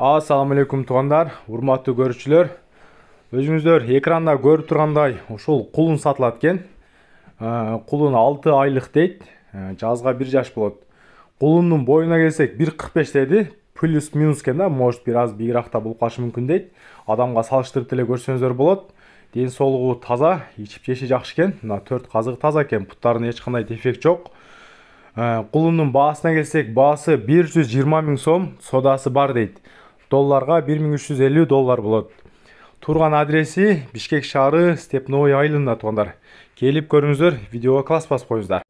Assalamu алейкум туугандар, урматтуу көрүүчүлөр. Өзүңүздөр экранда көрүп тургандай ушул кулун сатылат экен. Кулун 6 айлык дейт. Жазга 1 жаш болот. Кулундун боюна келсек 1,45 деди. Плюс минус экен да, может бир аз бийирак да болуп калышы мүмкүн дейт. Адамга салыштырып деле көрсөңүздөр болот. Ден соолугу таза, ичип жеши жакшы экен. Мына 4 казыгы таза экен. Буттарында эч кандай дефект жок. Кулундун баасына келсек, баасы 120 миң сом, содасы бар дейт. Долларга 1350 доллар болот. Турган адреси Бишкек шаары, Степной айылында туугандар. Келип көрүңүздөр, видеого класс басып коюңуздар.